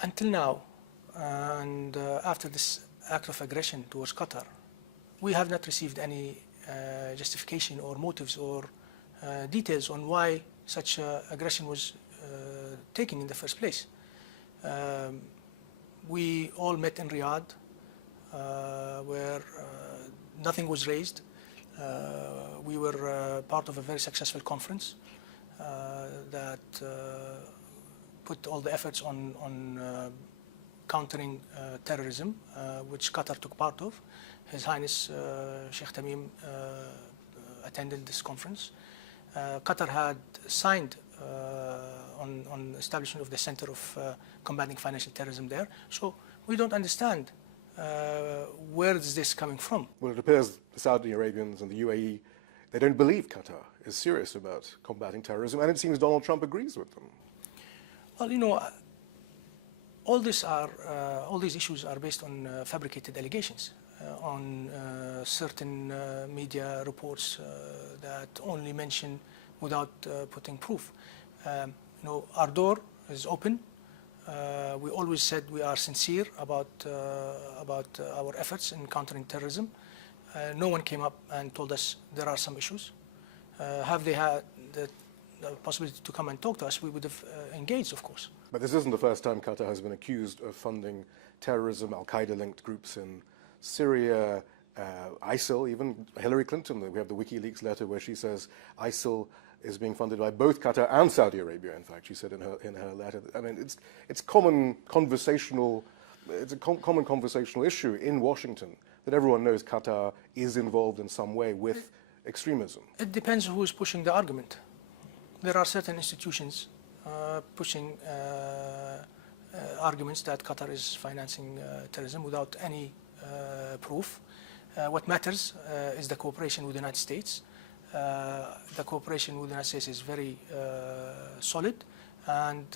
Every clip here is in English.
Until now, and after this act of aggression towards Qatar, we have not received any justification or motives or details on why such aggression was taken in the first place. We all met in Riyadh, where nothing was raised. We were part of a very successful conference that put all the efforts on countering terrorism, which Qatar took part of. His Highness Sheikh Tamim attended this conference. Qatar had signed on establishment of the Center of Combating Financial Terrorism there. So we don't understand where is this coming from. Well, it appears the Saudi Arabians and the UAE, they don't believe Qatar is serious about combating terrorism, and it seems Donald Trump agrees with them. Well, you know, all these issues are based on fabricated allegations, on certain media reports that only mention without putting proof. You know, our door is open. We always said we are sincere about our efforts in countering terrorism. No one came up and told us there are some issues. Have they had the possibility to come and talk to us, we would have engaged, of course. But this isn't the first time Qatar has been accused of funding terrorism, al-Qaeda-linked groups in Syria, ISIL, even Hillary Clinton. We have the WikiLeaks letter where she says ISIL is being funded by both Qatar and Saudi Arabia. In fact, she said in her letter. I mean, it's a common conversational issue in Washington that everyone knows Qatar is involved in some way with extremism. It depends who is pushing the argument. There are certain institutions pushing arguments that Qatar is financing terrorism without any proof. What matters is the cooperation with the United States. The cooperation with the United States is very solid, and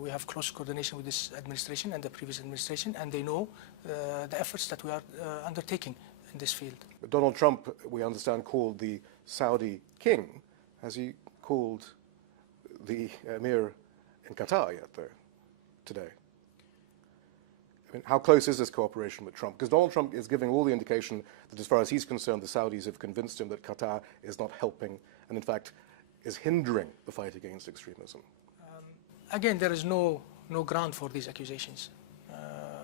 we have close coordination with this administration and the previous administration, and they know the efforts that we are undertaking in this field. But Donald Trump, we understand, called the Saudi king. Has he called the emir in Qatar yet, though, today? I mean, how close is this cooperation with Trump? Because Donald Trump is giving all the indication that as far as he's concerned, the Saudis have convinced him that Qatar is not helping and, in fact, is hindering the fight against extremism. Again, there is no ground for these accusations.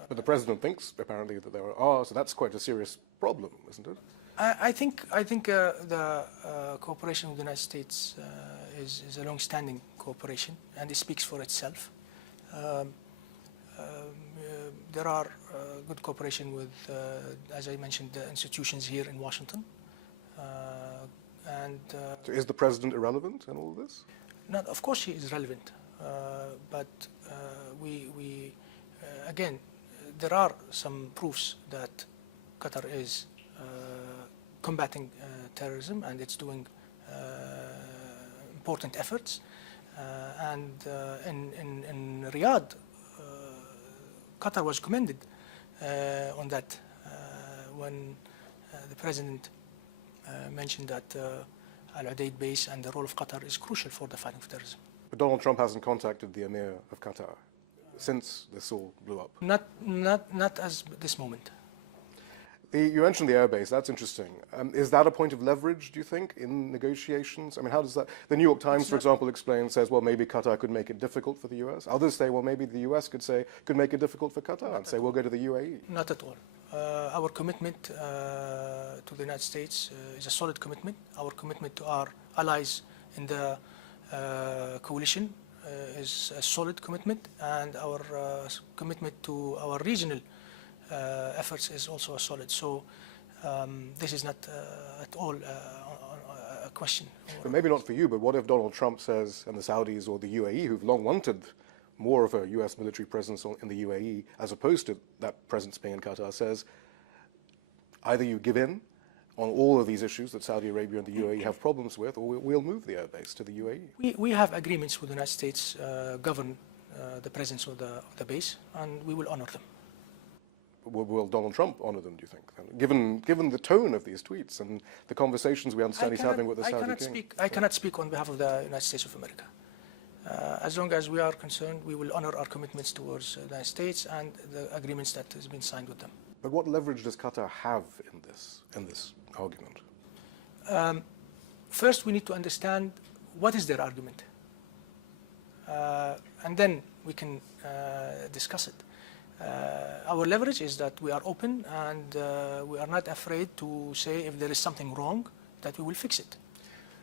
But the president thinks, apparently, that there are, so that's quite a serious problem, isn't it? I think the cooperation with the United States is a long-standing cooperation, and it speaks for itself. There are good cooperation with, as I mentioned, the institutions here in Washington. So is the president irrelevant in all of this? Not, of course he is relevant, but again, there are some proofs that Qatar is combating terrorism, and it's doing important efforts. And in Riyadh, Qatar was commended on that when the president mentioned that Al-Udeid base and the role of Qatar is crucial for the fighting of terrorism. But Donald Trump hasn't contacted the emir of Qatar since this all blew up. Not as this moment. You mentioned the airbase. That's interesting. Is that a point of leverage, do you think, in negotiations? I mean, how does that... The New York Times, for example, says, well, maybe Qatar could make it difficult for the US. Others say, well, maybe the US could make it difficult for Qatar and say, we'll go to the UAE. Not at all. Our commitment to the United States is a solid commitment. Our commitment to our allies in the coalition is a solid commitment, and our commitment to our regional efforts is also a solid. So this is not at all a question. But maybe not for you, but what if Donald Trump says, and the Saudis or the UAE, who've long wanted more of a US military presence in the UAE, as opposed to that presence being in Qatar, says, either you give in on all of these issues that Saudi Arabia and the UAE have problems with, or we'll move the airbase to the UAE. We have agreements with the United States govern the presence of the base, and we will honor them. Will Donald Trump honor them, do you think? Given the tone of these tweets and the conversations we understand he's having with the Saudi king? I cannot speak on behalf of the United States of America. As long as we are concerned, we will honor our commitments towards the United States and the agreements that has been signed with them. But what leverage does Qatar have in this argument? First, we need to understand what is their argument, and then we can discuss it. Our leverage is that we are open and we are not afraid to say if there is something wrong, that we will fix it.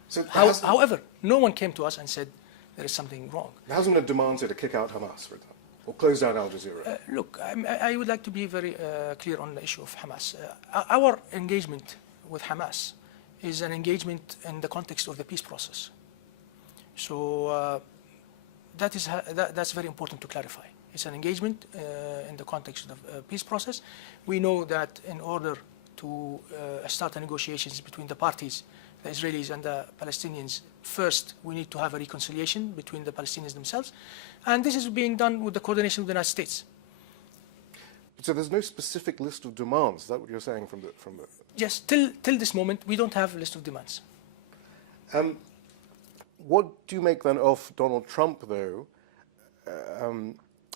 So However, no one came to us and said there is something wrong. there hasn't been a demand, say, to kick out Hamas, for example, or close down Al Jazeera. Look, I would like to be very clear on the issue of Hamas. Our engagement with Hamas is an engagement in the context of the peace process. So that's very important to clarify. It's an engagement in the context of the peace process. We know that in order to start the negotiations between the parties, the Israelis and the Palestinians, first we need to have a reconciliation between the Palestinians themselves, and this is being done with the coordination of the United States. So there's no specific list of demands. Is that what you're saying from the? Yes, till this moment, we don't have a list of demands. What do you make then of Donald Trump, though,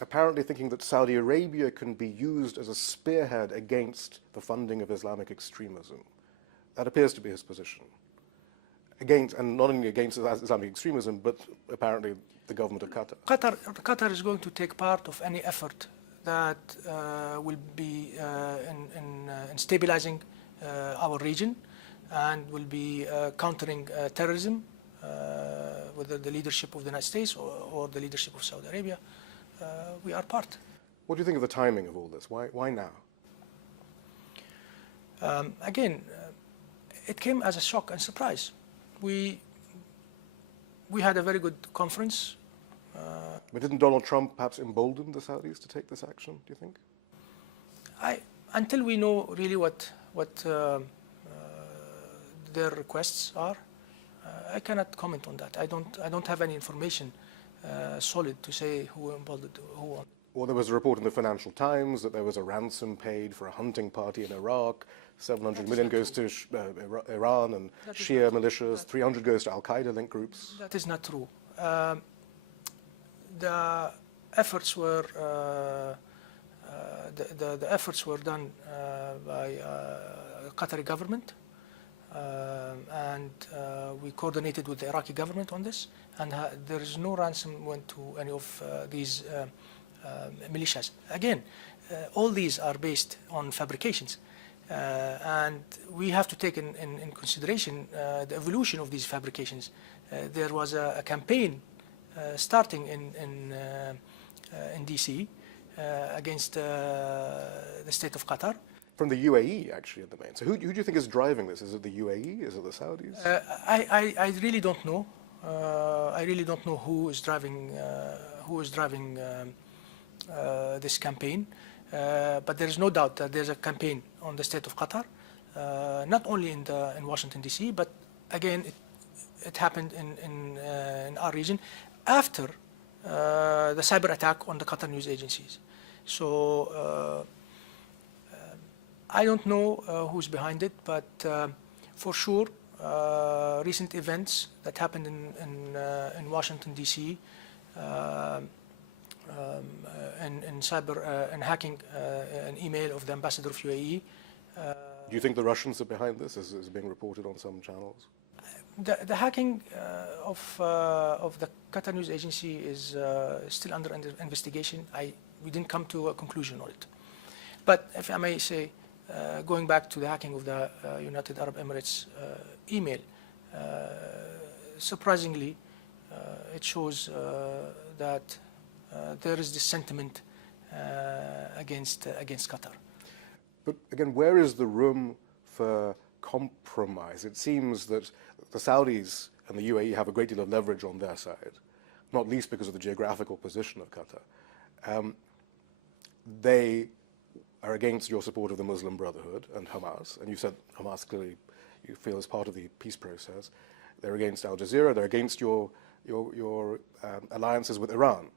apparently thinking that Saudi Arabia can be used as a spearhead against the funding of Islamic extremism? That appears to be his position. Against, and not only against Islamic extremism, but apparently the government of Qatar. Qatar is going to take part of any effort that will be in stabilizing our region and will be countering terrorism, whether the leadership of the United States or the leadership of Saudi Arabia. We are part. What do you think of the timing of all this? Why now? Again, it came as a shock and surprise. We had a very good conference. But didn't Donald Trump perhaps embolden the Saudis to take this action, do you think? Until we know really what their requests are, I cannot comment on that. I don't have any information solid to say who emboldened who. Well, there was a report in the Financial Times that there was a ransom paid for a hunting party in Iraq. 700 million goes to Iran and Shia militias. 300 goes to Al-Qaeda-linked groups. That is not true. The efforts were the efforts were done by the Qatari government, and we coordinated with the Iraqi government on this. And there is no ransom went to any of these militias. Again, all these are based on fabrications, and we have to take in consideration the evolution of these fabrications. There was a campaign starting in DC against the state of Qatar. From the UAE, actually, in the main. So who do you think is driving this? Is it the UAE? Is it the Saudis? I really don't know. I really don't know who is driving this campaign. But there is no doubt that there's a campaign on the state of Qatar, not only in Washington D.C., but again it happened in our region after the cyber attack on the Qatar news agencies. So I don't know who's behind it, but for sure recent events that happened in Washington D.C. And cyber and hacking an email of the ambassador of UAE. Do you think the Russians are behind this, as is being reported on some channels? The hacking of the Qatar news agency is still under investigation. We didn't come to a conclusion on it. But if I may say, going back to the hacking of the United Arab Emirates email, surprisingly, it shows that there is this sentiment against Qatar. But again, where is the room for compromise? It seems that the Saudis and the UAE have a great deal of leverage on their side, not least because of the geographical position of Qatar. They are against your support of the Muslim Brotherhood and Hamas, and you said Hamas clearly you feel is part of the peace process. They're against Al Jazeera. They're against your alliances with Iran.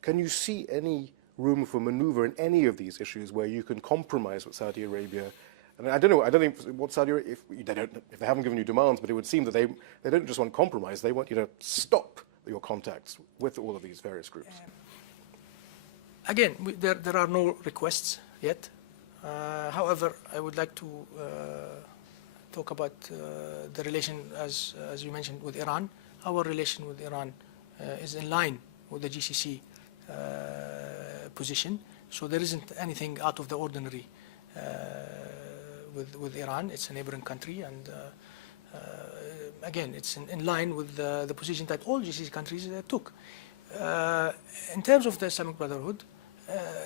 Can you see any room for maneuver in any of these issues where you can compromise with Saudi Arabia? And I don't know. I don't think what Saudi Arabia, if they haven't given you demands, but it would seem that they don't just want compromise. They want you to stop your contacts with all of these various groups? Again, there are no requests yet. However, I would like to talk about the relation, as you mentioned, with Iran. Our relation with Iran is in line with the GCC position, so there isn't anything out of the ordinary with Iran. It's a neighboring country, and again, it's in line with the position that all GCC countries took. In terms of the Islamic Brotherhood,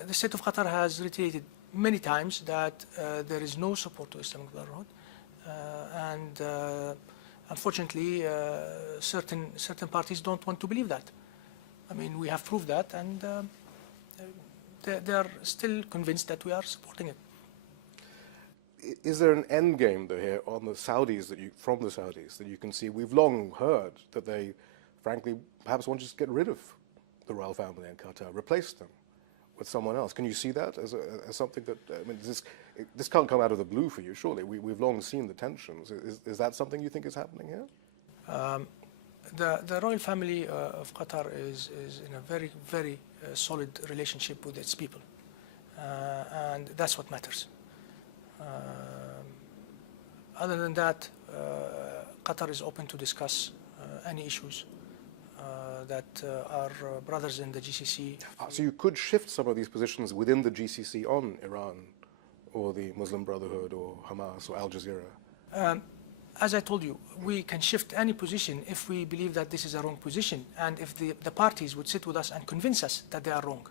the state of Qatar has reiterated many times that there is no support to Islamic Brotherhood, and unfortunately, certain parties don't want to believe that. I mean, we have proved that, and they are still convinced that we are supporting it. Is there an end game though here on the Saudis from the Saudis that you can see? We've long heard that they, frankly, perhaps want to just get rid of the royal family in Qatar, replace them with someone else. Can you see that as something that, I mean, this can't come out of the blue for you, surely? We've long seen the tensions. Is that something you think is happening here? The royal family of Qatar is in a very, very solid relationship with its people, and that's what matters. Other than that, Qatar is open to discuss any issues that our brothers in the GCC. So you could shift some of these positions within the GCC on Iran or the Muslim Brotherhood or Hamas or Al Jazeera? As I told you, we can shift any position if we believe that this is a wrong position, and if the parties would sit with us and convince us that they are wrong.